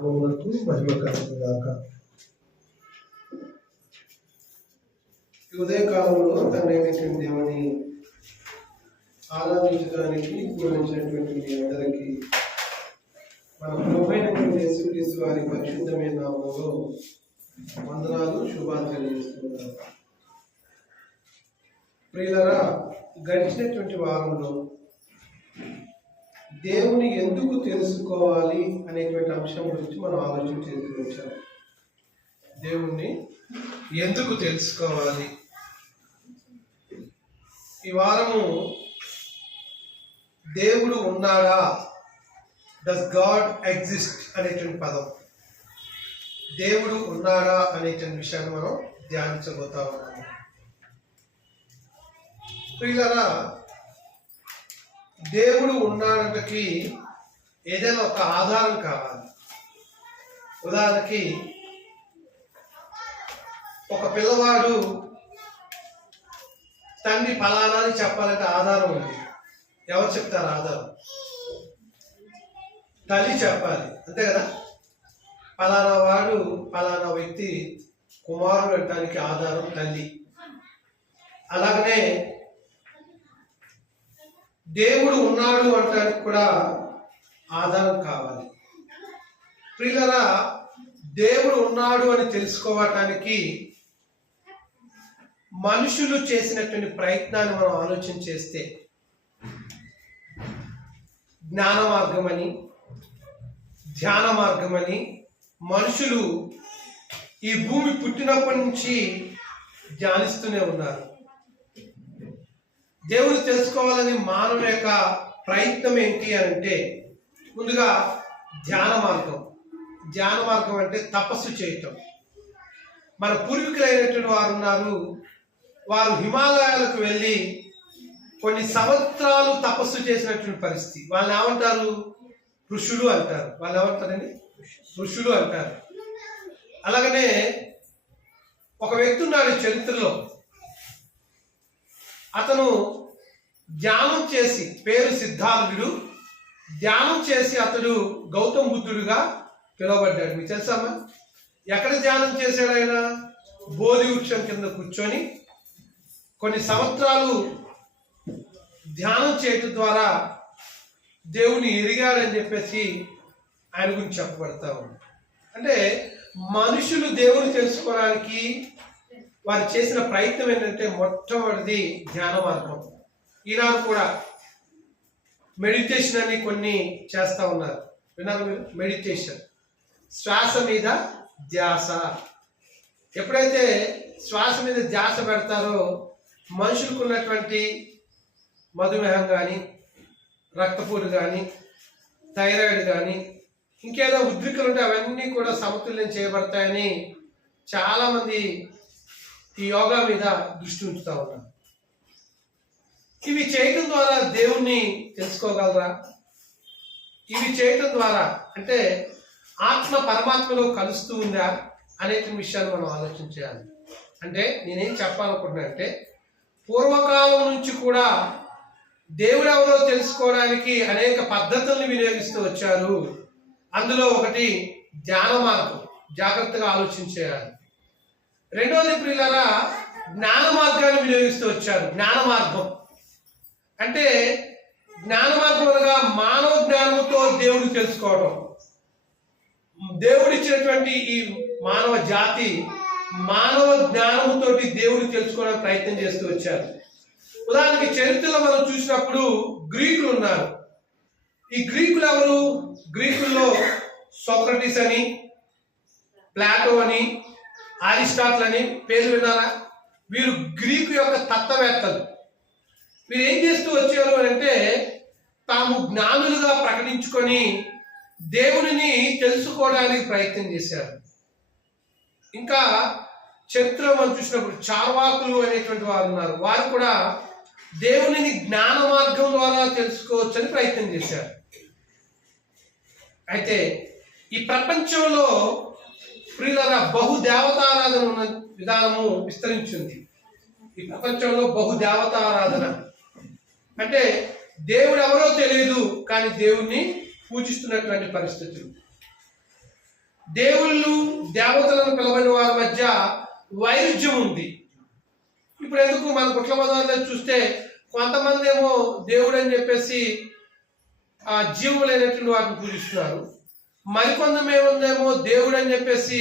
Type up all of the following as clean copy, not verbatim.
మహిమ కలుగుగాక. ఉదయకాలంలో తండ్రైనటువంటి దేవుని ఆరాధించడానికి పూరించినటువంటి మీ అందరికీ మన ప్రభువైనటువంటి యేసుక్రీస్తు వారి పరిశుద్ధమైన నామములో వందనాలు, శుభాలు తెలియజేస్తున్నాను. ప్రియులారా, గడిచినటువంటి వారంలో దేవుని ఎందుకు తెలుసుకోవాలి అనేటువంటి అంశం గురించి మనం ఆలోచన చేస్తూ వచ్చాం. దేవుణ్ణి ఎందుకు తెలుసుకోవాలి? ఈ వారము దేవుడు ఉన్నాడా, డస్ గాడ్ ఎగ్జిస్ట్ అనేటువంటి పదం, దేవుడు ఉన్నాడా అనేటువంటి విషయాన్ని మనం ధ్యానించబోతా ఉన్నాము. ప్రియులారా, దేవుడు ఉన్నాడంటకి ఏదైనా ఒక ఆధారం కావాలి. ఉదాహరణకి ఒక పిల్లవాడు తండ్రి ఫలానా అని చెప్పాలంటే ఆధారం ఉంది. ఎవరు చెప్తారు ఆధారం? తల్లి చెప్పాలి, అంతే కదా. ఫలానా వాడు ఫలానా వ్యక్తి కుమారుడు అనడానికి ఆధారం తల్లి. అలాగనే దేవుడు ఉన్నాడు అనడానికి కూడా ఆధారం కావాలి. ప్రియులారా, దేవుడు ఉన్నాడు అని తెలుసుకోవటానికి మనుషులు చేసినటువంటి ప్రయత్నాన్ని మనం ఆలోచన చేస్తే, జ్ఞాన మార్గమని, ధ్యాన మార్గమని మనుషులు ఈ భూమి పుట్టినప్పటి నుంచి ధ్యానిస్తూనే ఉన్నారు. దేవుడు తెలుసుకోవాలని మానవ యొక్క ప్రయత్నం ఏంటి అంటే, ముందుగా ధ్యాన మార్గం. ధ్యాన మార్గం అంటే తపస్సు చేయటం. మన పూర్వీకులైనటువంటి వారు ఉన్నారు, వారు హిమాలయాలకు వెళ్ళి కొన్ని సంవత్సరాలు తపస్సు చేసినటువంటి పరిస్థితి. వాళ్ళని ఏమంటారు? ఋషులు అంటారు. వాళ్ళు ఏమంటారండి? ఋషులు అంటారు. అలాగనే ఒక వ్యక్తి ఉన్నాడు చరిత్రలో, అతను ధ్యానం చేసి, పేరు సిద్ధార్థుడు, ధ్యానం చేసి అతడు గౌతమ బుద్ధుడుగా పిలువబడ్డాడు. మీకు తెలుసామా? ఎక్కడ ధ్యానం చేశాడు ఆయన? బోధి వృక్షం కింద కూర్చొని కొన్ని సంవత్సరాలు ధ్యానం చేయటం ద్వారా దేవుని ఎరిగాడని చెప్పేసి ఆయన గురించి చెప్పబడతా ఉంది. అంటే మనుషులు దేవుని తెలుసుకోవడానికి వారు చేసిన ప్రయత్నం ఏంటంటే, మొట్టమొదటిది ధ్యాన మార్గం. ఈనాడు కూడా మెడిటేషన్ అని కొన్ని చేస్తూ ఉన్నారు. విన్నారు మీరు? మెడిటేషన్, శ్వాస మీద ధ్యాస. ఎప్పుడైతే శ్వాస మీద ధ్యాస పెడతారో మనుషులకు ఉన్నటువంటి మధుమేహం కానీ, రక్తపోటు కానీ, థైరాయిడ్ కానీ, ఇంకేదో ఉద్రికలు ఉంటే అవన్నీ కూడా సమతుల్యం చేయబడతాయని చాలామంది ఈ యోగా మీద దృష్టి ఉంచుతూ ఉన్నారు. ఇవి చేయటం ద్వారా దేవుణ్ణి తెలుసుకోగలరా? ఇవి చేయటం ద్వారా అంటే ఆత్మ పరమాత్మలో కలుస్తూ ఉందా అనే విషయాన్ని మనం ఆలోచన చేయాలి. అంటే నేనేం చెప్పాలనుకుంటున్నా అంటే, పూర్వకాలం నుంచి కూడా దేవుడు ఎవరో తెలుసుకోవడానికి అనేక పద్ధతులను వినియోగిస్తూ వచ్చారు. అందులో ఒకటి ధ్యాన మార్గం. జాగ్రత్తగా ఆలోచన చేయాలి. రెండవది ప్రియులారా, జ్ఞాన మార్గాన్ని వినియోగిస్తూ వచ్చారు. జ్ఞాన మార్గం అంటే, జ్ఞాన మార్గం అనగా మానవ జ్ఞానంతో దేవుడు తెలుసుకోవడం. దేవుడిచ్చినటువంటి ఈ మానవ జాతి మానవ జ్ఞానంతో దేవుడు తెలుసుకోవడానికి ప్రయత్నం చేస్తూ వచ్చారు. ఉదాహరణకి చరిత్రలో మనం చూసినప్పుడు గ్రీకులు ఉన్నారు. ఈ గ్రీకులు ఎవరు? గ్రీకుల్లో సోక్రటీస్ అని, ప్లాటో అని, అరిస్టాటిల్ అని పేరు విన్నారా? వీరు గ్రీకు యొక్క తత్వవేత్తలు. వీరు ఏం చేస్తూ వచ్చారు అంటే, తాము జ్ఞానులుగా ప్రకటించుకొని దేవునిని తెలుసుకోవడానికి ప్రయత్నం చేశారు. ఇంకా చరిత్రలో మనం చూసినప్పుడు చార్వాకులు అనేటువంటి వారు ఉన్నారు. వారు కూడా దేవునిని జ్ఞాన మార్గం ద్వారా తెలుసుకోవచ్చని ప్రయత్నం చేశారు. అయితే ఈ ప్రపంచంలో ప్రియులారా, బహుదేవతారాధన ఉన్న విధానము విస్తరించింది. ఈ ప్రపంచంలో బహుదేవతారాధన అంటే దేవుడు ఎవరో తెలియదు, కానీ దేవుణ్ణి పూజిస్తున్నటువంటి పరిస్థితులు. దేవుళ్ళు దేవతలను పిలవని వారి మధ్య వైరుధ్యం ఉంది. ఇప్పుడు ఎందుకు మన కుట్ల పదార్థాలు చూస్తే కొంతమంది ఏమో దేవుడు అని చెప్పేసి ఆ జీవం లేనటువంటి వాటిని పూజిస్తున్నారు. మరికొంతమేమో దేవుడు అని చెప్పేసి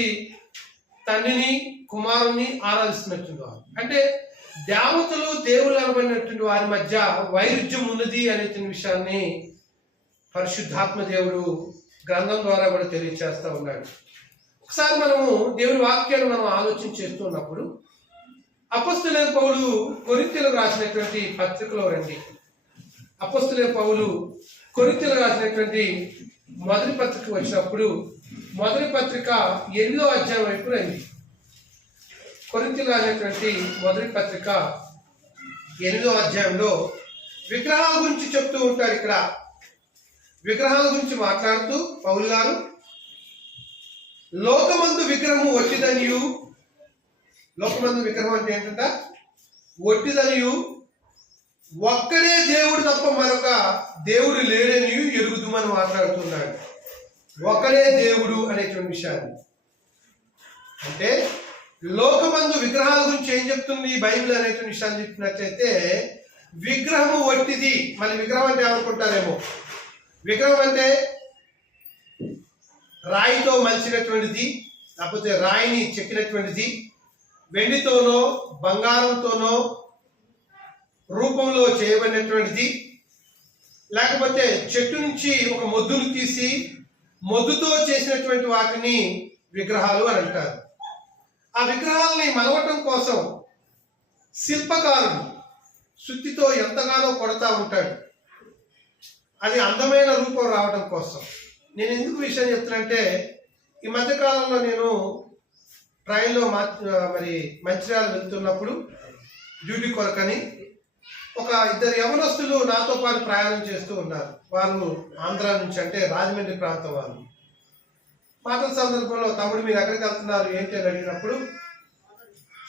తండ్రిని కుమారుని ఆరాధిస్తున్నటువంటి వారు. అంటే దేవతలు దేవుళ్ళు అనబడినటువంటి వారి మధ్య వైరుధ్యం ఉన్నది అనేటువంటి విషయాన్ని పరిశుద్ధాత్మ దేవుడు గ్రంథం ద్వారా కూడా తెలియచేస్తూ ఉన్నాడు. ఒకసారి మనము దేవుని వాక్యాన్ని మనం ఆలోచన చేస్తున్నప్పుడు అపొస్తలుడైన పౌలు కొరింథీయులకు రాసినటువంటి పత్రికలో రండి. అపొస్తలుడైన పౌలు కొరింథీయులకు రాసినటువంటి మొదటి పత్రిక వచ్చినప్పుడు మొదటి పత్రిక 8వ అధ్యాయం వైపు రండి. కొరింథీయులకు రాసినటువంటి మొదటి పత్రిక 8వ అధ్యాయంలో విగ్రహాల గురించి చెప్తూ ఉంటాడు. ఇక్కడ విగ్రహాల గురించి మాట్లాడుతూ పౌలు గారు లోకమందు విగ్రహము ఒట్టిదనియు, లోకమందు విగ్రహం అంటే ఏంటంట? ఒట్టిదనియు, ఒక్కడే దేవుడు తప్ప మరొక దేవుడు లేడనియు ఎరుగుదుమని మాట్లాడుతున్నాడు. ఒక్కడే దేవుడు అనేటువంటి విషయాన్ని. అంటే లోకమందు విగ్రహాల గురించి ఏం చెప్తుంది బైబిల్ అనేటువంటి విషయాన్ని చెప్పినట్లయితే విగ్రహము ఒట్టిది. మళ్ళీ విగ్రహం అంటే ఏమనుకుంటారేమో, విగ్రహం అంటే రాయితో మలిచినటువంటిది, లేకపోతే రాయిని చెక్కినటువంటిది, వెండితోనో బంగారంతోనో రూపంలో చేయబడినటువంటిది, లేకపోతే చెట్టు నుంచి ఒక మొద్దును తీసి మొద్దుతో చేసినటువంటి వాటిని విగ్రహాలు అని అంటారు. ఆ విగ్రహాలని మలవటం కోసం శిల్పకారుడు సుత్తితో ఎంతగానో కొడతా ఉంటాడు, అది అందమైన రూపం రావడం కోసం. నేను ఎందుకు విషయం చెప్తానంటే ఈ మధ్యకాలంలో నేను ట్రైన్లో మరి మంచిర్యాల వెళ్తున్నప్పుడు డ్యూటీ కొరకని ఒక ఇద్దరు యవనస్తులు నాతో పాటు ప్రయాణం చేస్తూ ఉన్నారు. వారు ఆంధ్ర నుంచి, అంటే రాజమండ్రి ప్రాంతం వాళ్ళు. మాటల సందర్భంలో తమ్ముడు మీరు ఎక్కడికి వెళ్తున్నారు ఏంటి అని అడిగినప్పుడు,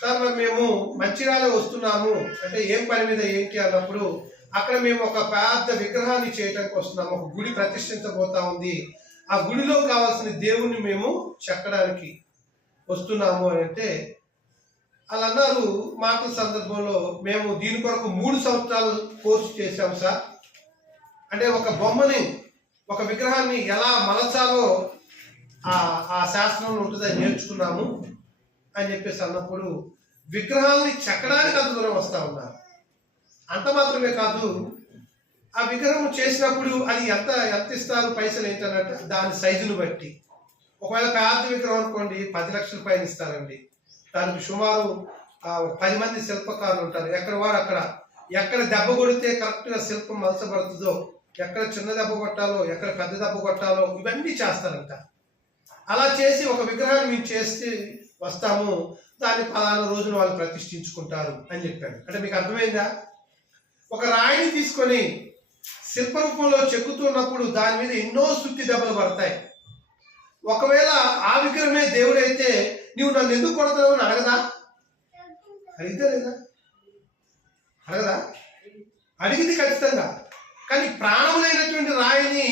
సార్ మరి మేము మంచిర్యాల వస్తున్నాము అంటే ఏం పని మీద ఏంటి అన్నప్పుడు, అక్కడ మేము ఒక పెద్ద విగ్రహాన్ని చేయడానికి వస్తున్నాము, ఒక గుడి ప్రతిష్ఠించబోతా ఉంది, ఆ గుడిలో కావాల్సిన దేవుణ్ణి మేము చెక్కడానికి వస్తున్నాము అని అంటే వాళ్ళు అన్నారు. మాటల సందర్భంలో మేము దీని కొరకు 3 సంవత్సరాలు కోర్సు చేశాం సార్. అంటే ఒక బొమ్మని, ఒక విగ్రహాన్ని ఎలా మలచాలో ఆ శాస్త్రంలో ఉంటుందని నేర్చుకున్నాము అని చెప్పేసి అన్నప్పుడు విగ్రహాన్ని చెక్కడానికి అంత దూరం వస్తూ ఉన్నారు. అంత మాత్రమే కాదు, ఆ విగ్రహం చేసినప్పుడు అది ఎంత ఇస్తారు పైసలు ఏంటన్నట్టు దాని సైజును బట్టి. ఒకవేళ పెద్ద విగ్రహం అనుకోండి 10 లక్షల పైన ఇస్తారండి. దానికి సుమారు 10 మంది శిల్పకారులు ఉంటారు. ఎక్కడ వారు అక్కడ, ఎక్కడ దెబ్బ కొడితే కరెక్ట్గా శిల్పం మలచబడుతుందో, ఎక్కడ చిన్న దెబ్బ కొట్టాలో, ఎక్కడ పెద్ద దెబ్బ కొట్టాలో ఇవన్నీ చేస్తారంట. అలా చేసి ఒక విగ్రహాన్ని మేము చేసి వస్తాము, దాన్ని పలానా రోజున వాళ్ళు ప్రతిష్ఠించుకుంటారు అని చెప్పాడు. అంటే మీకు అర్థమైందా? ఒక రాయిని తీసుకొని శిల్ప రూపంలో చెక్కుతున్నప్పుడు దాని మీద ఎన్నో సుత్తి దెబ్బలు పడతాయి. ఒకవేళ ఆ విగ్రహమే దేవుడైతే నువ్వు నన్ను ఎందుకు కొడతావు అని అడగదా? అడిగితే లేదా? అడగదా? అడిగింది ఖచ్చితంగా. కానీ ప్రాణములైనటువంటి రాయిని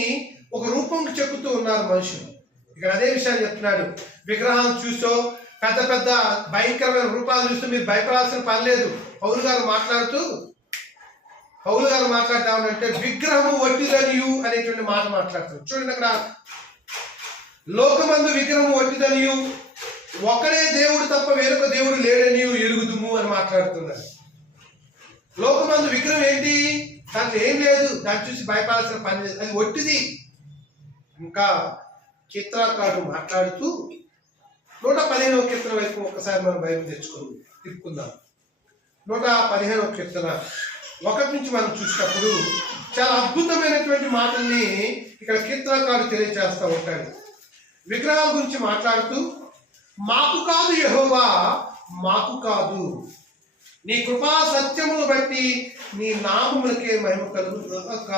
ఒక రూపంకి చెక్కుతూ ఉన్నారు మనుషులు. ఇక్కడ అదే విషయాన్ని చెప్తున్నాడు. విగ్రహం చూసో పెద్ద పెద్ద భయంకరమైన రూపాలు చూస్తూ మీరు భయపడాల్సిన పని లేదు. పౌలు గారు మాట్లాడతామంటే విగ్రహము ఒట్టిదనియు అనేటువంటి మాట మాట్లాడుతారు. చూడండి, అక్కడ లోకమందు విగ్రహము ఒట్టిదనియు, ఒకడే దేవుడు తప్ప వేరొక దేవుడు లేడనియు ఎరుగుదుము అని మాట్లాడుతున్నారు. లోకమందు విగ్రహం ఏంటి? దాంట్లో ఏం లేదు, దాన్ని చూసి భయపడాల్సిన పని లేదు, అది ఒట్టిది. ఇంకా చిత్రకారుడు మాట్లాడుతూ 115వ కీర్తన వైపు ఒకసారి మనం బైబిల్ తిప్పుకుందాం. 115వ కీర్తన 1 నుంచి మనం చూసినప్పుడు చాలా అద్భుతమైనటువంటి మాటల్ని ఇక్కడ కీర్తనకారుడు తెలియజేస్తూ ఉంటాడు. విగ్రహాల గురించి మాట్లాడుతూ, మాకు కాదు యెహోవా, మాకు కాదు, నీ కృపా సత్యమును బట్టి నీ నామములకే మహిమ కలుగుగాక.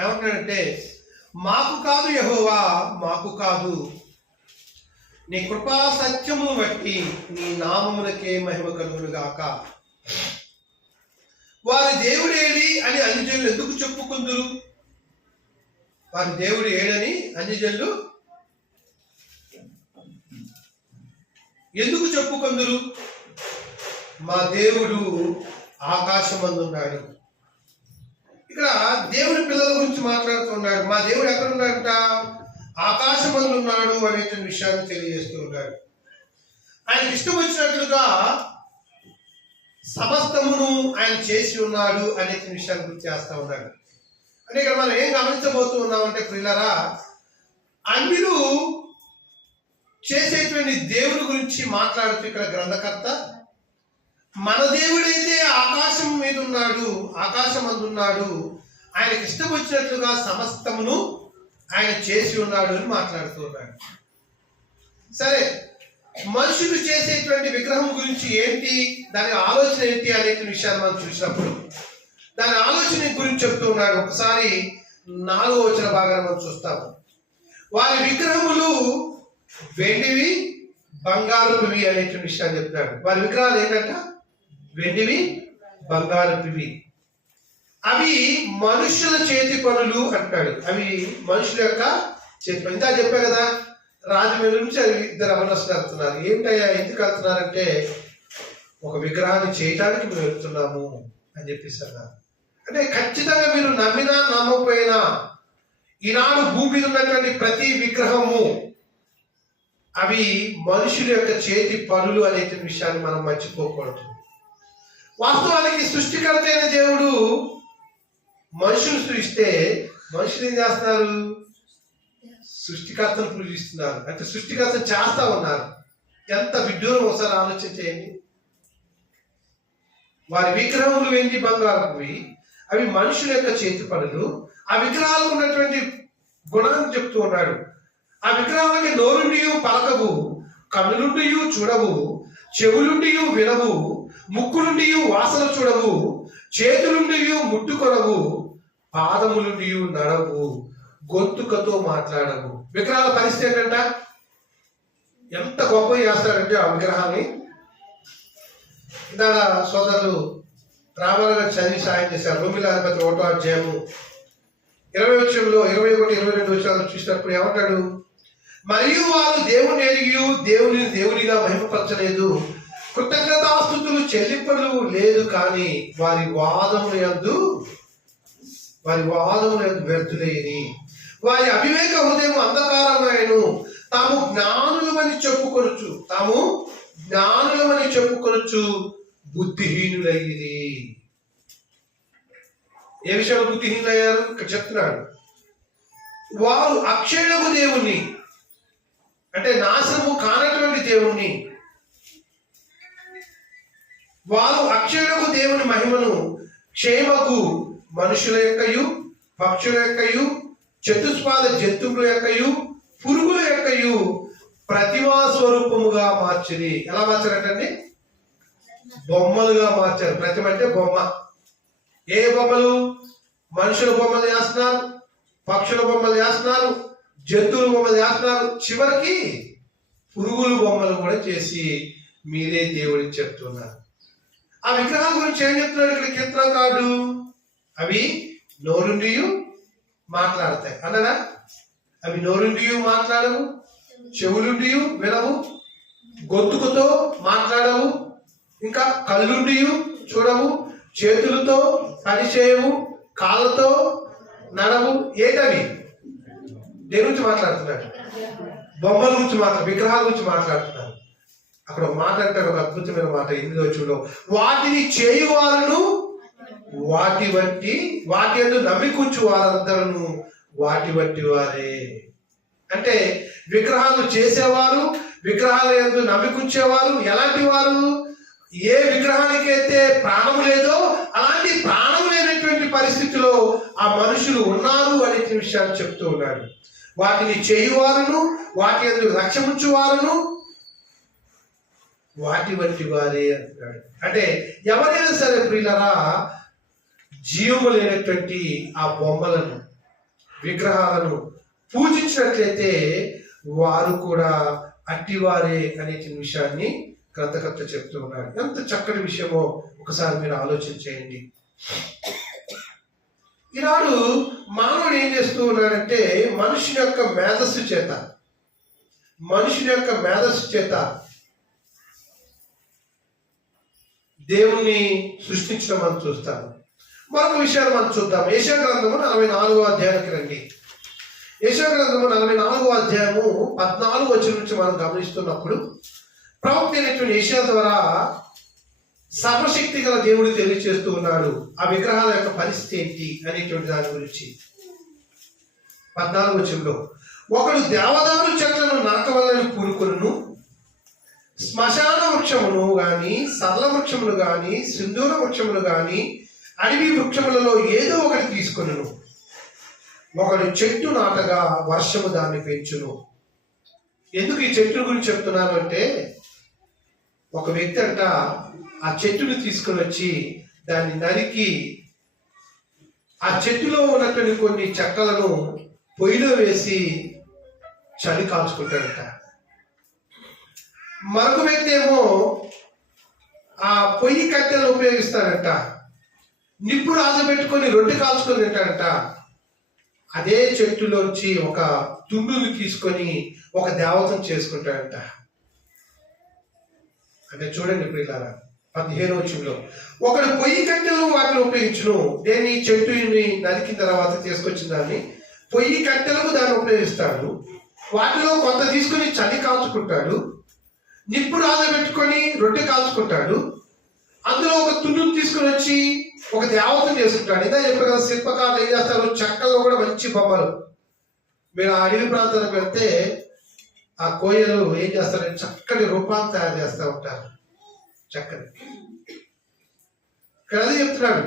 ఏమంటాడంటే మాకు కాదు యెహోవా, మాకు కాదు, నీ కృపా సత్యమును బట్టి నీ నామమునకే మహిమ కలుగును గాక. వారి దేవుడు ఏడి అని అన్యజనులు ఎందుకు చెప్పుకుందురు? వారి దేవుడు ఏడని అన్యజనులు ఎందుకు చెప్పుకుందురు? మా దేవుడు ఆకాశమందున్నాడు. ఇక్కడ దేవుని పిల్లల గురించి మాట్లాడుతున్నాడు. మా దేవుడు ఎక్కడ ఉన్నాడంట? ఆకాశమందున్నాడు అనే విషయాన్ని తెలియజేస్తూ ఉన్నాడు. ఆయనకి ఇష్టం వచ్చినట్లుగా సమస్తమును ఆయన చేసి ఉన్నాడు అనే విషయాన్ని గుర్తు చేస్తా ఉన్నాడు. అంటే ఇక్కడ మనం ఏం గమనించబోతూ ఉన్నామంటే ప్రియులారా, అన్యులు చేసేటువంటి దేవుని గురించి మాట్లాడుతూ ఇక్కడ గ్రంథకర్త మన దేవుడైతే ఆకాశం మీద ఉన్నాడు, ఆకాశం అందున్నాడు, ఆయనకి ఇష్టం వచ్చినట్లుగా సమస్తమును ఆయన చేసి ఉన్నాడు అని మాట్లాడుతూ ఉన్నాడు. సరే, మనుషులు చేసేటువంటి విగ్రహం గురించి ఏంటి, దాని ఆలోచన ఏంటి అనే విషయాన్ని మనం చూసినప్పుడు దాని ఆలోచన గురించి చెప్తూ ఉన్నాడు. ఒకసారి 4వ వచన భాగాన్ని మనం చూస్తాము. వారి విగ్రహములు వెండివి బంగారుపివి అనే విషయాన్ని చెప్తాడు. వారి విగ్రహాలు ఏంటంట? వెండివి బంగారుపివి. అవి మనుషుల చేతి పనులు అంటాడు. అవి మనుషుల యొక్క చేతి పనులు. ఇంకా చెప్పా కదా, రాజమండ్రి నుంచి అవి 2 అమరస్తులు వెళ్తున్నారు. ఏంటయ్యా ఎందుకు వెళ్తున్నారంటే, ఒక విగ్రహాన్ని చేయడానికి మేము వెళ్తున్నాము అని చెప్పేసి అన్నారు. అంటే ఖచ్చితంగా మీరు నమ్మినా నమ్మకపోయినా ఈనాడు భూమి మీద ఉన్నటువంటి ప్రతి విగ్రహము అవి మనుషుల యొక్క చేతి పనులు అనే విషయాన్ని మనం మర్చిపోకూడదు. వాస్తవానికి సృష్టికర్త అయిన దేవుడు మనుషులు సృష్టిస్తే మనుషులు ఏం చేస్తున్నారు? సృష్టికర్తను పూజిస్తున్నారు. అంటే సృష్టికర్తను చేస్తా ఉన్నారు. ఎంత విడ్డూరం ఒకసారి ఆలోచన చేయండి. వారి విగ్రహములు వెండి బంగారపువి, అవి మనుషుల యొక్క చేతి పనులు. ఆ విగ్రహాలకు ఉన్నటువంటి గుణాన్ని చెప్తూ ఉన్నాడు. ఆ విగ్రహాలకి నోరుండి పలకవు, కన్నులుండి చూడవు, చెవులుండి వినవు, ముక్కులుండి వాసన చూడవు, చేతులుండి ముట్టుకొనవు, పాదములుండి నడవు, గొంతుకతో మాట్లాడవు. విగ్రహాల పరిస్థితి ఏంటంట? ఎంత గొప్ప చేస్తాడంటే ఆ విగ్రహాన్ని. ఇందాక సోదరులు రామారావు చదివి సాయం చేశారు. రోమిలాధిపతి 1వ అధ్యాయము 20 వచనంలో 21, 22 వచనాలు చూసినప్పుడు ఏమంటాడు? మరియు వారు దేవుని ఎరిగి దేవుని దేవునిగా మహిమపరచలేదు, కృతజ్ఞతాస్తుతులు చెల్లింపులు లేదు, కానీ వారి వాదముల యందు వ్యర్థులేని, వారి అవివేక హృదయం అంధకారమైను, తాము జ్ఞానులమని చెప్పుకొనొచ్చు బుద్ధిహీనులయ్యింది. ఏ విషయంలో బుద్ధిహీనులయ్యారు? ఇక్కడ చెప్తున్నాడు. వారు అక్షయులకు దేవుణ్ణి, అంటే నాశనము కానటువంటి దేవుణ్ణి, వారు అక్షయులకు దేవుని మహిమను క్షేమకు మనుషుల యొక్కయు, పక్షుల యొక్కయు, చతుష్పాద జంతువుల యొక్కయు, పురుగుల యొక్కయు ప్రతిమా స్వరూపముగా మార్చిరి. ఎలా మార్చారంటండి? బొమ్మలుగా మార్చారు. ప్రతిమ అంటే బొమ్మ. ఏ బొమ్మలు? మనుషుల బొమ్మలు చేస్తున్నారు, పక్షుల బొమ్మలు చేస్తున్నారు, జంతువుల బొమ్మలు చేస్తున్నారు, చివరికి పురుగుల బొమ్మలు కూడా చేసి మీరే దేవుడిని చెప్తున్నారు. ఆ విగ్రహం గురించి ఏం చెప్తున్నాడు ఇక్కడ కీర్తనకారుడు? అవి నోరుండి మాట్లాడతాయి అన్నదా? అవి నోరుండి మాట్లాడవు, చెవులుండి వినవు, గొంతుకుతో మాట్లాడవు, ఇంకా కళ్ళుండి చూడవు, చేతులతో పనిచేయవు, కాళ్ళతో నడవు. ఏటవి? దేని గురించి మాట్లాడుతున్నాడు? బొమ్మల గురించి విగ్రహాల గురించి మాట్లాడుతున్నారు. అక్కడ ఒక మాట అంటారు, ఒక అద్భుతమైన మాట 8వ వచనంలో, వాటిని చేయువారును వాటి యందు నమ్మికుంచు వారందరూ వాటి వంటి వారే. అంటే విగ్రహాలు చేసేవారు, విగ్రహాల యందు నమ్మికుంచేవారు ఎలాంటి వారు? ఏ విగ్రహానికైతే ప్రాణం లేదో అలాంటి ప్రాణం లేనటువంటి పరిస్థితిలో ఆ మనుషులు ఉన్నారు అనే విషయాన్ని చెప్తూ ఉన్నాడు. వాటిని చేయువారును వాటి యందు లక్ష్యముంచువారును వాటి వంటి వారే అంటున్నాడు. అంటే ఎవరైనా సరే ప్రియులరా, జీవము లేనటువంటి ఆ బొమ్మలను, విగ్రహాలను పూజించినట్లయితే వారు కూడా అట్టివారే అనే విషయాన్ని గ్రంథకర్త చెప్తూ ఉన్నాడు. ఎంత చక్కటి విషయమో ఒకసారి మీరు ఆలోచన చేయండి. ఈనాడు మానవుడు ఏం చేస్తూ ఉన్నాడంటే మనుషుని యొక్క మేధస్సు చేత దేవుణ్ణి సృష్టించడం మనం చూస్తాము. మరొక విషయాన్ని మనం చూద్దాం. యెషయా గ్రంథము 44వ అధ్యాయానికి రండి. యెషయా గ్రంథము 44వ అధ్యాయము 14వ వచనం నుంచి మనం గమనిస్తున్నప్పుడు ప్రవక్త అయినటువంటి యెషయా ద్వారా సర్వశక్తి గల దేవుడు తెలియజేస్తూ ఉన్నాడు ఆ విగ్రహాల యొక్క పరిస్థితి ఏంటి అనేటువంటి దాని గురించి. 14వ వచనంలో, ఒకడు దేవదారు చెట్లను నరకవల్లని పూనుకొనును, శ్మశాన వృక్షమును గాని, సరళ వృక్షమును గాని, సింధూర వృక్షమును గాని, అడవి వృక్షములలో ఏదో ఒకటి తీసుకొనును. ఒకడు చెట్టు నాటగా వర్షము దాన్ని పెంచును. ఎందుకు ఈ చెట్టు గురించి చెప్తున్నాను అంటే, ఒక వ్యక్తి అంట ఆ చెట్టును తీసుకొని వచ్చి దాన్ని నరికి ఆ చెట్టులో ఉన్నటువంటి కొన్ని చెక్కలను పొయ్యిలో వేసి చలి కాల్చుకుంటాడట. మరొక వ్యక్తి ఏమో ఆ పొయ్యి కట్టెలను ఉపయోగిస్తాడంట. నిప్పు రాజు పెట్టుకొని రొట్టె కాల్చుకొని తింటాడంట. అదే చెట్టులోంచి ఒక తుండుని తీసుకొని ఒక దేవతను చేసుకుంటాడంట. అంటే చూడండి ప్రియులారా, 15వ వచనంలో, ఒకడు పొయ్యి కట్టెలు వాటిని ఉపయోగించును. దేని చెట్టుని నరికిన తర్వాత తీసుకొచ్చిన దాన్ని పొయ్యి కట్టెలకు దాన్ని ఉపయోగిస్తాడు. వాటిలో కొంత తీసుకొని చలి కాల్చుకుంటాడు. నిప్పు రాజ పెట్టుకొని రొట్టె కాల్చుకుంటాడు. అందులో ఒక తుండును తీసుకుని వచ్చి ఒక దేవతను చేసుకుంటాడు. ఇదే చెప్పారు కదా, శిల్పకారులు ఏం చేస్తారు, చెక్కల్లో కూడా మంచి బొమ్మలు. మీరు ఆ అడవి ప్రాంతానికి వెళ్తే ఆ కోయలు ఏం చేస్తారంటే చక్కటి రూపాన్ని తయారు చేస్తూ ఉంటారు. చక్కని ఇక్కడ అదే చెప్తున్నాడు,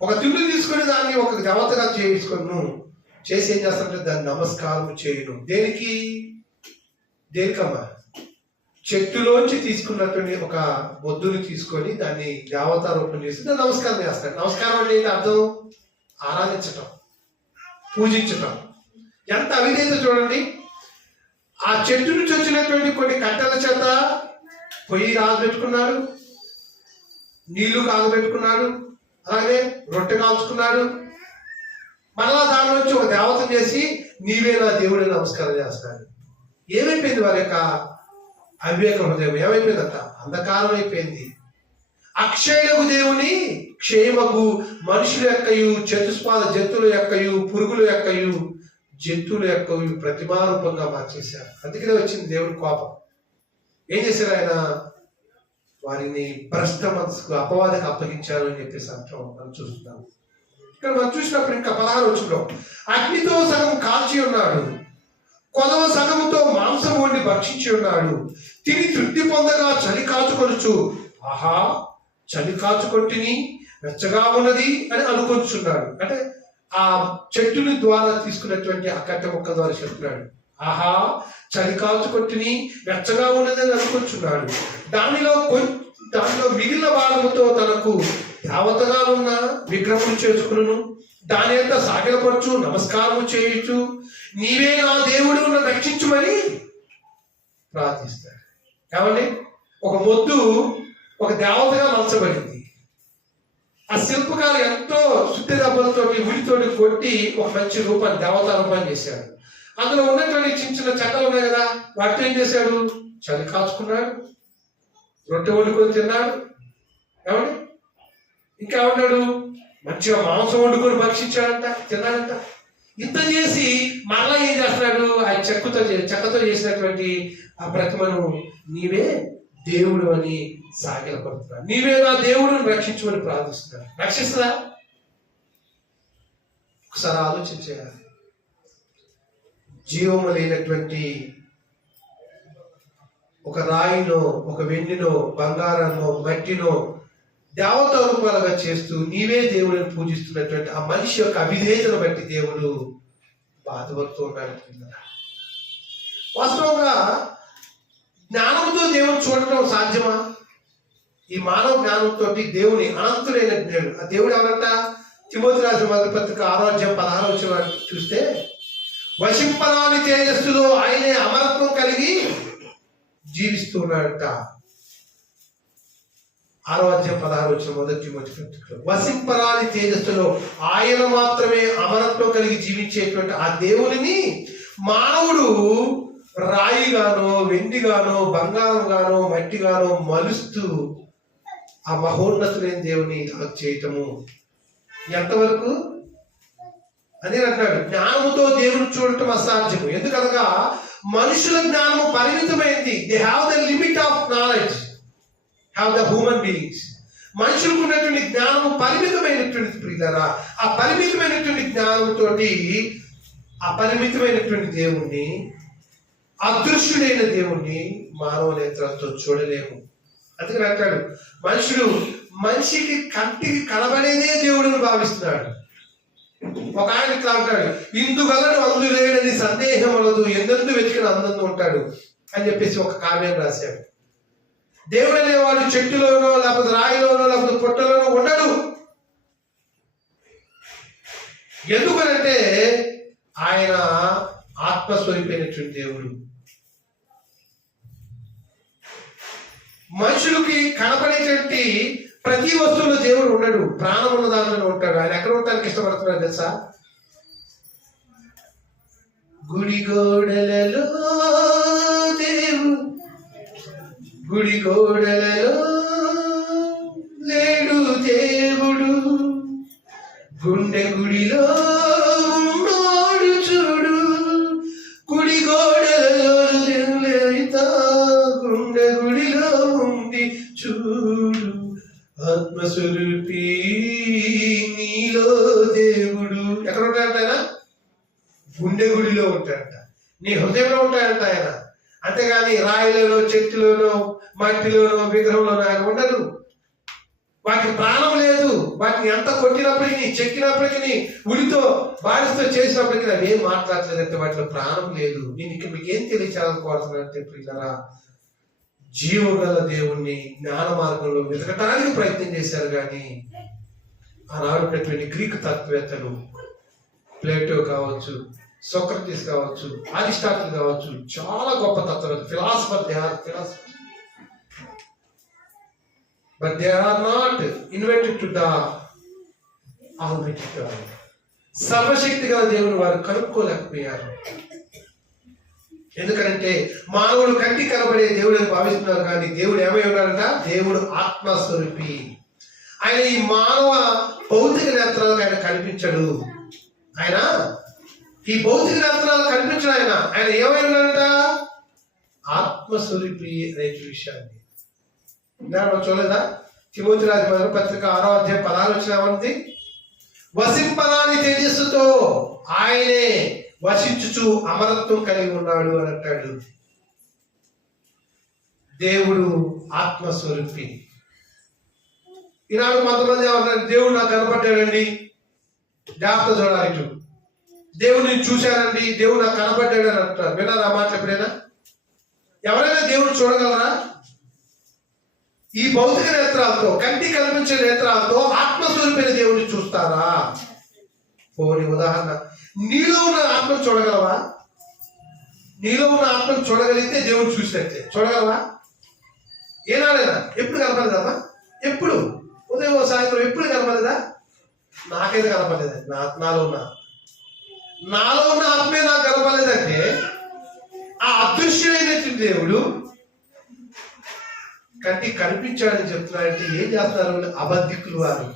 ఒక తుండు తీసుకొని దాన్ని ఒక దేవతగా చేసి ఏం చేస్తారంటే దాన్ని నమస్కారం చేయను. దేనికమ్మా? చెట్టులోంచి తీసుకున్నటువంటి ఒక బొద్దుని తీసుకొని దాన్ని దేవతా రూపం చేసి దాన్ని నమస్కారం చేస్తాడు. నమస్కారం అంటే ఏంటి అర్థం? ఆరాధించటం, పూజించటం. ఎంత అవిధేయత చూడండి. ఆ చెట్టు నుంచి వచ్చినటువంటి కొన్ని కట్టెల చేత పొయ్యి కాగబెట్టుకున్నాడు, నీళ్లు కాగబెట్టుకున్నాడు, అలాగే రొట్టె కాల్చుకున్నాడు. మరలా దాని నుంచి ఒక దేవతను చేసి నీవే నా దేవుడిని నమస్కారం చేస్తాడు. ఏమైపోయింది వారి యొక్క అవివేక హృదయం? ఏమైపోయిందంట? అంధకారం అయిపోయింది. అక్షయులకు దేవుని క్షేమకు మనుషుల యొక్కయు, చతుష్పాద జంతువుల యొక్కయు, పురుగుల యొక్కయు, జంతువుల యొక్క ప్రతిమారూపంగా మార్చేశారు. అందుకనే వచ్చింది దేవుని కోపం. ఏం చేశారు ఆయన? వారిని భ్రష్ట మనసుకు, అపవాదకు అప్పగించారు అని చెప్పేసి అంటాం. మనం చూస్తున్నాం. ఇక్కడ మనం చూసినప్పుడు ఇంకా 16వ వచనంలో, అగ్నితో సగం కాల్చి ఉన్నాడు, కొదవ సగముతో మాంసం వండి భక్షించి ఉన్నాడు, తిని తృప్తి పొందగా చలి కాచుకొనుచు, ఆహా చలి కాచుకొట్టిని వెచ్చగా ఉన్నది అని అనుకొంచున్నాడు. అంటే ఆ చెట్టుని ద్వారా తీసుకున్నటువంటి ఆ కట్టె మొక్క ద్వారా చెప్తున్నాడు, ఆహా చలి కాచుకొట్టిని వెచ్చగా ఉన్నది అని అనుకొంచున్నాడు. దానిలో మిగిలిన భాగముతో తనకు దేవతగా ఉన్న విగ్రహం చేసుకును, దాని యొక్క సాగిలపరచు, నమస్కారము చేయొచ్చు, నీవే నా దేవుడు నన్ను రక్షించుమని ప్రార్థిస్తాడు. ఏమండి? ఒక మొద్దు ఒక దేవతగా మలచబడింది. ఆ శిల్పకారు ఎంతో శుద్ధి దెబ్బలతో ఉడితోటి కొట్టి ఒక మంచి రూపాన్ని, దేవతా రూపాన్ని చేశాడు. అందులో ఉన్నటువంటి చిన్న చిన్న చెక్కలు ఉన్నాయి కదా, వాటితో ఏం చేశాడు? చలి కాచుకున్నాడు, రొట్టె వండుకొని తిన్నాడు. ఏమండి? ఇంకా ఉన్నాడు, మంచిగా మాంసం వండుకొని భక్షించాడంట, తిన్నాడంట. ఇంత చేసి మరలా ఏం చేస్తున్నాడు? ఆ చెక్కతో చేసినటువంటి ఆ ప్రతిమను నీవే దేవుడు అని సాగిలపడుతున్నాడు. నీవే నా దేవుడుని రక్షించమని ప్రార్థిస్తున్నాడు. రక్షిస్తుందా? ఒకసారి ఆలోచించేయాలి. జీవము లేనటువంటి ఒక రాయినో, ఒక వెండినో, బంగారాన్నో, మట్టినో దేవతా రూపాలుగా చేస్తూ నీవే దేవుడిని పూజిస్తున్నటువంటి ఆ మనిషి యొక్క అవిధేయతను బట్టి దేవుడు బాధపడుతూ ఉన్నాడు. వాస్తవంగా జ్ఞానంతో దేవుని చూడటం సాధ్యమా? ఈ మానవ జ్ఞానంతో దేవుని అనంతుడైన దేవుడు, ఆ దేవుడు ఎవరంట? తిమోతి రాసిన మొదటి పత్రిక 6వ అధ్యాయం 16వ వచనం చూస్తే, వశింపరాని తేజస్సులో ఆయనే అమరత్వం కలిగి జీవిస్తూ ఉన్నాడట. 6:16 మొదటి తిమోతి పత్రికలో, వసింపరాని తేజస్సులో ఆయన మాత్రమే అమరత్వం కలిగి జీవించేటువంటి ఆ దేవునిని మానవుడు రాయిగానో వెండిగానో బంగారంగానో మట్టిగానో మలుస్తూ ఆ మహోన్నతులైన దేవుని చేయటము ఎంతవరకు అని అంటాడు. జ్ఞానముతో దేవుని చూడటం అసాధ్యము. ఎందుకనగా మనుషుల జ్ఞానము పరిమితమైంది. They have the limit of knowledge, have the human beings. మనుషులకు ఉన్నటువంటి జ్ఞానము పరిమితమైనటువంటి ప్రియులారా, ఆ పరిమితమైనటువంటి జ్ఞానంతో అపరిమితమైనటువంటి దేవుణ్ణి, అదృశ్యుడైన దేవుణ్ణి మానవ నేత్రాలతో చూడలేము. అందుకని అంటాడు, మనిషికి కంటికి కనబడేదే దేవుడిని భావిస్తున్నాడు. ఒక ఆయన ఇట్లా అంటాడు, ఇందుగలను అందులేడని సందేహం అనదు, ఎందెందు వెతికిన అందంగా ఉంటాడు అని చెప్పేసి ఒక కావ్యం రాశాడు. దేవుడు అనేవాడు చెట్టులోనో లేకపోతే రాయిలోనో లేకపోతే పుట్టలోనో ఉండడు. ఎందుకనంటే ఆయన ఆత్మస్వరూపైనటువంటి దేవుడు. మనుషులకి కనపడేటువంటి ప్రతి వస్తువులో దేవుడు ఉండడు. ప్రాణం ఉన్న దాంట్లో ఉంటాడు. ఆయన ఎక్కడ ఉండటానికి ఇష్టపడుతున్నాడు తెలుసా? గుడి గోడలలో దేవుడు, గుడి గోడలలో లేడు దేవుడు, గుండె గుడిలో ఉన్నాడు చూడు. గుడి గోడలలో గుండె గుడిలో ఉంది చూడు. ఆత్మస్వరూపి నీలో దేవుడు ఎక్కడ ఉంటాడంట ఆయన? గుండె గుడిలో ఉంటాడంట, నీ హృదయంలో ఉంటాడంట ఆయన. అంతేగాని రాయిలోనో చెట్టులోనో మట్టిలోనో విగ్రహంలోనో ఆయన ఉండదు. వాటికి ప్రాణం లేదు. వాటిని ఎంత కొట్టినప్పటికీ చెక్కినప్పటికీ ఉడితో బాడితో చేసినప్పటికీ అవి ఏం మాట్లాడలేదంటే వాటిలో ప్రాణం లేదు. నేను ఇక్కడ మీకు ఏం తెలియచేయాలనుకోవాల్సినంటే పిల్లరా, జీవగల దేవుణ్ణి జ్ఞాన మార్గంలో వెతకటానికి ప్రయత్నం చేశారు. కానీ ఆనాడున్నటువంటి గ్రీకు తత్వవేత్తలు, ప్లేటో కావచ్చు, సోక్రటీస్ కావచ్చు, అరిస్టాటిల్ కావచ్చు, చాలా గొప్ప తత్వవేత్త, philosopher, but they are not invited to the Almighty God. సర్వశక్తి గల దేవుని వారు కనుక్కోలేకపోయారు. ఎందుకంటే మానవుడు కంటి కనబడే దేవుడు అని భావిస్తున్నారు. కానీ దేవుడు ఏమై ఉన్నాడంట? దేవుడు ఆత్మస్వరూపి. ఆయన ఈ మానవ భౌతిక నేత్రాలకు ఆయన కనిపించడు. ఆయన ఈ భౌతిక నేత్రాలు కనిపించడు. ఆయన ఏమై ఉన్నాడంట? ఆత్మస్వరూపి అనే విషయాన్ని మనం చూడలేదా? తిమోతి రాసిన పత్రిక 6:16 వసింపరాని తేజస్సుతో ఆయనే వసించుచు అమరత్వం కలిగి ఉన్నాడు అని అంటాడు. దేవుడు ఆత్మస్వరూపి. ఈనాడు కొంతమంది ఏమంటారు, దేవుడు నాకు కనపడ్డాడండి, జాగ్రత్త చూడాలి, ఇటు దేవుడిని చూశానండి, దేవుడు నాకు కనపడ్డాడు అని అంటారు. విన్నారా ఆ మాట ఎప్పుడైనా? ఎవరైనా దేవుడు చూడగలరా? ఈ భౌతిక నేత్రాలతో, కంటి కనిపించే నేత్రాలతో ఆత్మస్వరూపైన దేవుడిని చూస్తారా? పోనీ ఉదాహరణ, నీలో ఉన్న ఆత్మను చూడగలవా? నీలో ఉన్న ఆత్మను చూడగలిగితే దేవుడు చూసినట్టే. చూడగలవా? ఏనాడైనా ఎప్పుడు కనపడలేదమ్మా? ఎప్పుడు? ఉదయం సాయంత్రం ఎప్పుడు కనపడలేదా? నాకైతే కనపడలేదండి. నాలో ఉన్న ఆత్మే నాకు కనపడలేదంటే ఆ అదృశ్యమైనటువంటి దేవుడు కంటికి కనిపించాడని చెప్తున్నారంటే ఏం చేస్తున్నారు? అబద్ధికులు వారు.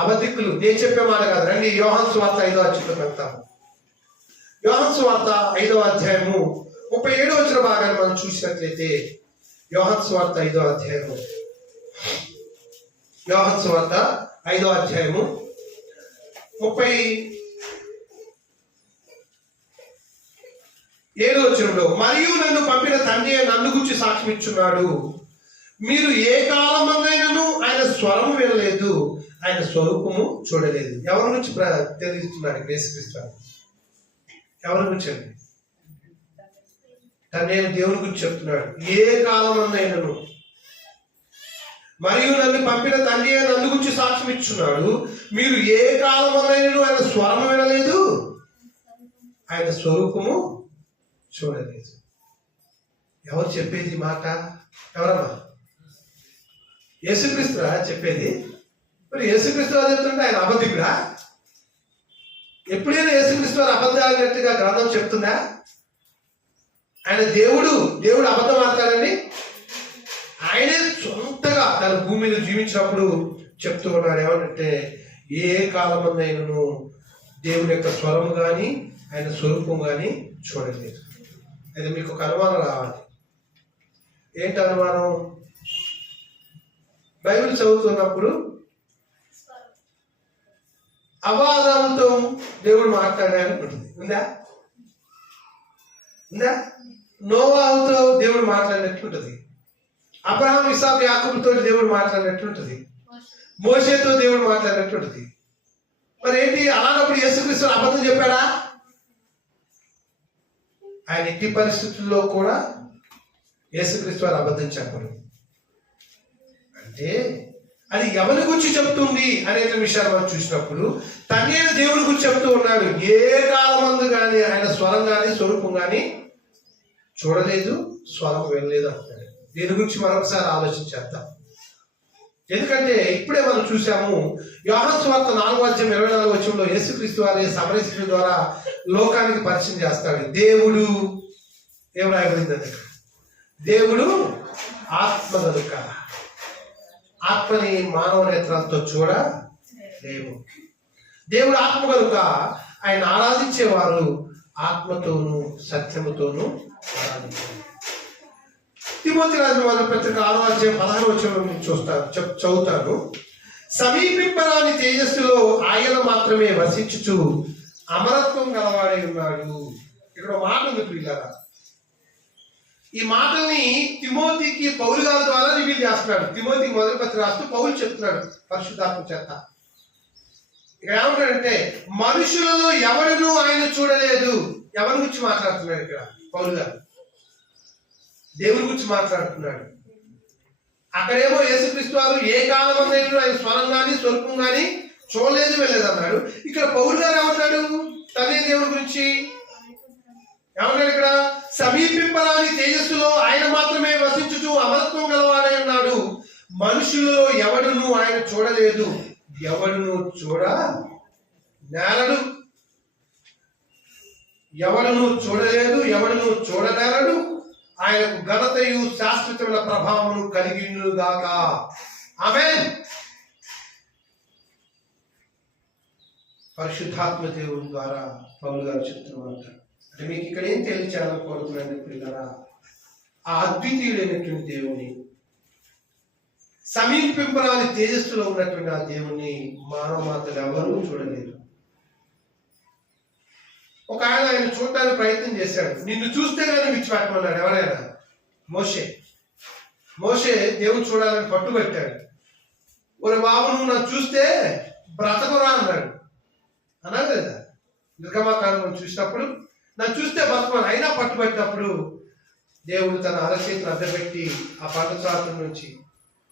అబద్ధికులు. నేను చెప్పే మాట కాదు. రండి యోహాను సువార్త 5వ అధ్యాయం వెళ్తాము. యోహాను సువార్త 5వ అధ్యాయము 37వ భాగాన్ని మనం చూసినట్లయితే, యోహాను సువార్త 5వ అధ్యాయము, యోహాను సువార్త 5వ అధ్యాయము 37వ వచనంలో, మరియు నన్ను పంపిన తండ్రి నన్ను గురించి సాక్ష్యం ఇచ్చున్నాడు. మీరు ఏ కాలమందైనను ఆయన స్వరము వినలేదు, ఆయన స్వరూపము చూడలేదు. ఎవరి నుంచి తెలియజేస్తున్నాడు? యేసుక్రీస్తు. ఎవరి గురించి అండి? నేను దేవుని గురించి చెప్తున్నాడు. ఏ కాలమందైనను, మరియు నన్ను పంపిన తండ్రి నన్ను గురించి సాక్ష్యం ఇచ్చున్నాడు. మీరు ఏ కాలమందైనను ఆయన స్వరము వినలేదు, ఆయన స్వరూపము చూడలేదు. ఎవరు చెప్పేది మాట? ఎవరమ్మా? యేసుక్రీస్తురా చెప్పేది? మరి యేసుక్రీస్తు చెప్తుంటే ఆయన అబద్ధికుడా? ఎప్పుడైనా యేసుక్రీస్తు వారు అబద్ధాలన్నట్టుగా గ్రంథం చెప్తుందా? ఆయన దేవుడు అబద్ధం ఆడతాడండి? ఆయనే సొంతగా తన భూమి మీద జీవించినప్పుడు చెప్తూ ఉన్నాడు ఏమంటే, ఏ కాలమందైనను దేవుని యొక్క స్వరము కానీ ఆయన స్వరూపం కానీ చూడలేదు. అయితే మీకు ఒక అనుమానం రావాలి. ఏంటి అనుమానం? బైబిల్ చదువుతున్నప్పుడు అవాదాలతో దేవుడు మాట్లాడాలని ఉంటుంది. ఉందా? నోవాహుతో దేవుడు మాట్లాడినట్లుంటది. అబ్రహాం, ఇస్సాకు, యాకోబుతో దేవుడు మాట్లాడినట్లుంటది. మోషేతో దేవుడు మాట్లాడినట్లుంటది. మరి ఏంటి అలాంటప్పుడు యేసుక్రీస్తు అబద్ధం చెప్పాడా? ఆయన ఎట్టి పరిస్థితుల్లో కూడా యేసుక్రీస్తు వారు అబద్ధం చెప్పరు. అంటే అది ఎవరి గురించి చెప్తుంది అనే విషయాలు మనం చూసినప్పుడు తనే దేవుడి గురించి చెప్తూ ఉన్నాడు. ఏ కాలమందు కానీ ఆయన స్వరం కానీ స్వరూపం కానీ చూడలేదు, స్వరం వెళ్ళలేదు అంటున్నాడు. దీని గురించి మరొకసారి ఆలోచించేద్దాం. ఎందుకంటే ఇప్పుడే మనం చూసాము, యోహాను సువార్త 4:24 యేసుక్రీస్తు వారి సమరయ శిష్యుల ద్వారా లోకానికి పరిచయం చేస్తాడు. దేవుడు ఏం రాయబడింది? దేవుడు ఆత్మ కనుక ఆత్మని మానవ నేత్రాలతో చూడలేము. దేవుడు ఆత్మ కనుక ఆయన ఆరాధించేవారు ఆత్మతోనూ సత్యముతోనూ ఆరాధించారు. తిమోతి రాసిన మొదటి పత్రిక 6:16 చదువుతాను. సమీపింపరాని తేజస్సులో ఆయన మాత్రమే వసించుచు అమరత్వం గలవాడై ఉన్నాడు. ఇక్కడ మాట ఉంది ప్రియులారా. ఈ మాటల్ని తిమోతికి పౌలు గారి ద్వారా రివీల్ చేస్తున్నాడు. తిమోతికి మొదటి పత్రిక రాస్తూ పౌలు చెప్తున్నాడు పరిశుద్ధాత్మ చేత. ఇక్కడ ఏమంటాడంటే, మనుషులలో ఎవరినూ ఆయన చూడలేదు. ఎవరి గురించి మాట్లాడుతున్నాడు ఇక్కడ పౌలు గారు? దేవుడి గురించి మాట్లాడుతున్నాడు. అక్కడేమో యేసుక్రీస్తు వారు ఏ కాలం ఆయన స్వరం కానీ స్వరూపం కానీ చూడలేదు, వెళ్ళలేదు అన్నాడు. ఇక్కడ పౌలు గారు ఏమంటాడు తనే దేవుడి గురించి? ఏమన్నాడు ఇక్కడ? సమీపింపరాని తేజస్సులో ఆయన మాత్రమే వసించుచు అమరత్వం గలవాడై ఉన్నాడు. మనుషులలో ఎవడును ఆయన చూడలేదు, ఎవడును చూడనేరడు. ఎవడును చూడలేదు, ఎవడును చూడనేరడు. ఆయనకు ఘనతయు శాశ్వతమైన ప్రభావమును కలిగినగాక. ఆమేన్. పరిశుద్ధాత్మ దేవుని ద్వారా పౌలు గారు చెప్తున్నమాట. అంటే మీకు ఇక్కడ ఏం తెలియచేయాలని కోరుతున్నాను పిల్లరా? ఆ అద్వితీయుడైనటువంటి దేవుని, సమీపింపరాని తేజస్సులో ఉన్నటువంటి ఆ దేవుని మానవ మాత్రం ఎవరూ చూడలేదు. ఒక ఆయన చూడటానికి ప్రయత్నం చేశాడు. నిన్ను చూస్తే కానీ విడిచిపెట్టమన్నాడు. ఎవరైనా? మోషే దేవుని చూడాలని పట్టుబట్టాడు. ఒరే బాబు, నువ్వు నన్ను చూస్తే బ్రతకరా అన్నాడు. అన్నాడు లేదా? నిర్గమాకాండం చూసినప్పుడు నన్ను చూస్తే బ్రతకమని. అయినా పట్టుబట్టినప్పుడు దేవుడు తన అరచేతిని అడ్డపెట్టి ఆ పర్వతాల నుంచి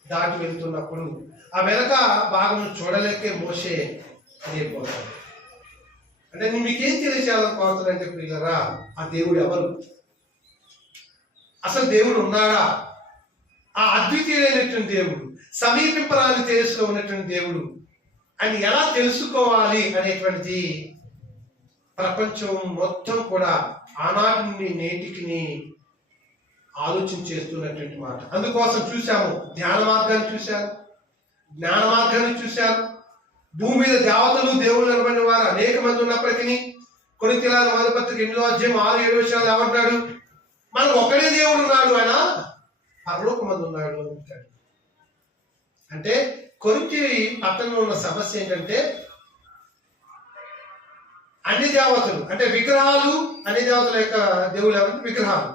దాటి వెళ్తున్నప్పుడు ఆ వెనక భాగం చూడలేకే మోషే అనేపోతాడు. అంటే నేను మీకేం తెలియచేయాలనుకోవాలంటే పిల్లరా, ఆ దేవుడు ఎవరు? అసలు దేవుడు ఉన్నాడా? ఆ అద్వితీయుడైనటువంటి దేవుడు, సమీపింపరాని తేజస్సులో ఉన్నటువంటి దేవుడు అని ఎలా తెలుసుకోవాలి అనేటువంటిది ప్రపంచం మొత్తం కూడా ఆనాటి నుండి నేటికి ఆలోచన చేస్తున్నటువంటి మాట. అందుకోసం చూసాము, ధ్యాన మార్గాన్ని చూశారు, జ్ఞాన మార్గాన్ని చూశారు. భూమి మీద దేవతలు దేవుళ్ళు నిలబడిన వారు అనేక మంది ఉన్నప్పటికీ కొరింథీయుల మొదటి పత్రిక 8:6-7 ఏమంటాడు? మనకు ఒకడే దేవుడు ఉన్నాడు, ఆయన పరలోకమందు ఉన్నాడు అంటాడు. అంటే కొరింథీ పట్టణంలో ఉన్న సమస్య ఏంటంటే, అన్ని దేవతలు అంటే విగ్రహాలు, అన్ని దేవతల యొక్క దేవుళ్ళు ఎవరంటే విగ్రహాలు.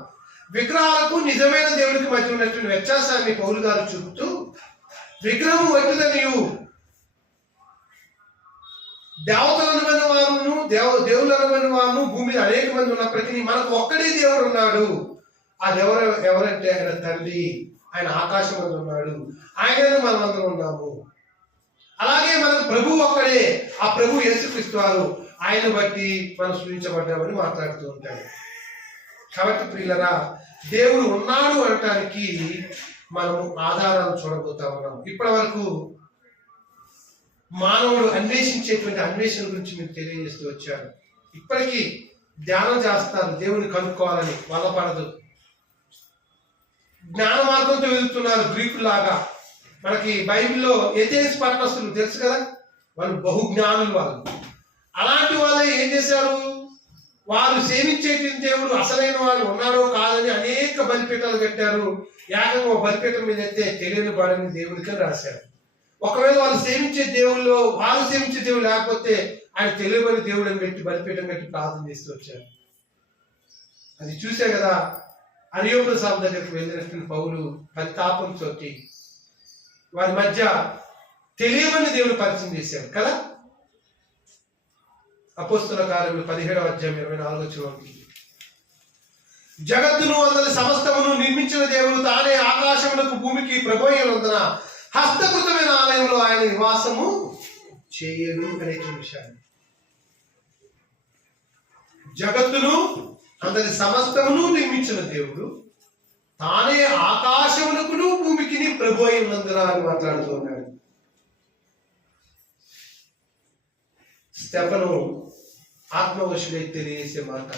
విగ్రహాలకు నిజమైన దేవుడికి మధ్య ఉన్నటువంటి వ్యత్యాసాన్ని పౌలు గారు చూపుతూ, విగ్రహం వడ్డుదనియు దేవతలు అనబడిన వారును దేవుళ్ళు అనబడిన వారును భూమి అనేక మంది ఉన్నప్పటికీ మనకు ఒక్కడే దేవుడు ఉన్నాడు. ఆ దేవుడు ఎవరంటే ఆయన తండ్రి. ఆయన ఆకాశం మీద ఉన్నాడు, ఆయనను మనమందరం ఉన్నాము. అలాగే మనకు ప్రభు ఒక్కడే, ఆ ప్రభు యేసుక్రీస్తు వారు. ఆయన బట్టి మనం సృష్టించబడ్డామని మాట్లాడుతూ ఉంటాడు. కాబట్టి ప్రియులరా, దేవుడు ఉన్నాడు అనటానికి మనం ఆధారాలు చూడబోతా ఉన్నాం. ఇప్పటి వరకు మానవుడు అన్వేషించేటువంటి అన్వేషణ గురించి మీకు తెలియజేస్తూ వచ్చాను. ఇప్పటికీ ధ్యానం చేస్తారు దేవుని కనుక్కోవాలని, వల్ల పడదు. జ్ఞాన మార్గంతో వెళ్తున్నారు గ్రీకులాగా. మనకి బైబిల్లో ఎథెన్స్ పట్టణస్తులు తెలుసు కదా, వాళ్ళు బహుజ్ఞానులు. వాళ్ళు అలాంటి వాళ్ళే ఏం చేశారు, వారు సేవించేటువంటి దేవుడు అసలైన వాడు ఉన్నాడో కాదని అనేక బలిపీఠాలు కట్టారు. ఏకంగా బలిపీఠం మీద అయితే తెలియని వాడిని దేవుడికి రాశారు. ఒకవేళ వాళ్ళు సేవించే దేవుళ్ళు, వాళ్ళు సేవించే దేవుడు లేకపోతే ఆయన తెలియని దేవుడు అని పెట్టి బలిపీఠం కట్టి ప్రార్థన చేస్తూ వచ్చారు. అది చూసే కదా అరియోప్రసాద్ దగ్గరికి వెళ్ళినటువంటి పౌలు పరితాపంతో వారి మధ్య తెలియని దేవుడు పరిచయం చేశారు కదా. అపోస్తుల కార్యములు 17వ అధ్యాయం 24వ వచనం, జగత్తును అందరి సమస్తమును నిర్మించిన దేవుడు తానే ఆకాశములకు భూమికి ప్రభువైనందున హస్తకృతమైన ఆలయంలో ఆయన నివాసము చేయడు అనేటువంటి విషయాన్ని. జగత్తును అందరి సమస్తమును నిర్మించిన దేవుడు తానే ఆకాశమునకును భూమికి ప్రభు అయి ఉన్నందున అని మాట్లాడుతూ ఉన్నాడు. స్టెఫను ఆత్మవశుడై తెలియజేసే మాట,